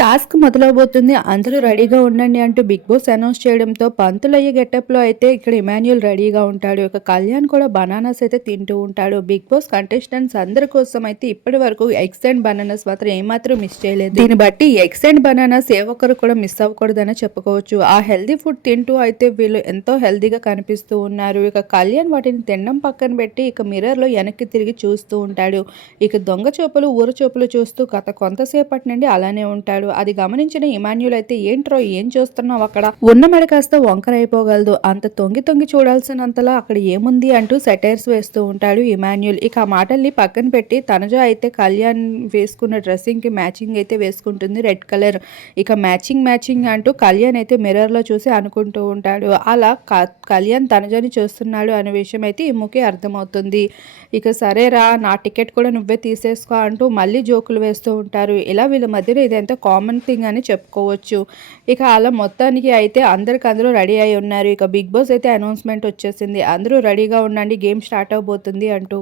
Task మొదలవబోతుంది. అందరూ రెడీగా ఉండండి అంటూ బిగ్ బాస్ అనౌన్స్ చేయడంతో పంతులయ్యే గెటప్లో అయితే ఇక్కడ ఇమాన్యుల్ రెడీగా ఉంటాడు. ఇక కళ్యాణ్ కూడా బనానాస్ అయితే తింటూ ఉంటాడు. బిగ్ బాస్ కంటెస్టెంట్స్ అందరి కోసం అయితే ఇప్పటి వరకు ఎగ్స్ అండ్ బనానాస్ మాత్రం ఏమాత్రం మిస్ చేయలేదు. దీన్ని బట్టి ఎగ్స్ అండ్ బనానాస్ ఏ ఒక్కరు కూడా మిస్ అవ్వకూడదని చెప్పుకోవచ్చు. ఆ హెల్దీ ఫుడ్ తింటూ అయితే వీళ్ళు ఎంతో హెల్దీగా కనిపిస్తూ ఉన్నారు. ఇక కళ్యాణ్ వాటిని తినడం పక్కన పెట్టి ఇక మిర్రర్లో వెనక్కి తిరిగి చూస్తూ ఉంటాడు. ఇక దొంగ చూపులు ఊర చూపులు చూస్తూ గత కొంతసేపటి నుండి అలానే ఉంటాడు. అది గమనించిన ఇమాన్యుల్ అయితే ఏంట్రో ఏం చూస్తున్నావు అక్కడ? ఉన్న మెడ కాస్త వంకర అయిపోగలదు అంత తొంగి తొంగి చూడాల్సినంతలా అక్కడ ఏముంది? అంటూ సెటైర్స్ వేస్తూ ఉంటాడు ఇమాన్యుల్. ఇక ఆ మాటల్ని పక్కన పెట్టి తనజో అయితే కళ్యాణ్ వేసుకున్న డ్రెస్సింగ్కి మ్యాచింగ్ అయితే వేసుకుంటుంది రెడ్ కలర్. ఇక మ్యాచింగ్ మ్యాచింగ్ అంటూ కళ్యాణ్ అయితే మిర్రర్లో చూసి అనుకుంటూ ఉంటాడు. అలా క- కళ్యాణ్ తనజని చూస్తున్నాడు అనే విషయం అయితే ఇమ్ముకి అర్థమవుతుంది. ఇక సరేరా నా టికెట్ కూడా నువ్వే తీసేసుకో అంటూ మళ్ళీ జోకులు వేస్తూ ఉంటారు. ఇలా వీళ్ళ మధ్యలో ఇదంతా కామన్ థింగ్ అని చెప్పుకోవచ్చు. ఇక అలా మొత్తానికి అయితే అందరికి అందరూ రెడీ అయి ఉన్నారు. ఇక బిగ్ బాస్ అయితే అనౌన్స్మెంట్ వచ్చేసింది. అందరూ రెడీగా ఉండండి గేమ్ స్టార్ట్ అవబోతుంది అంటూ.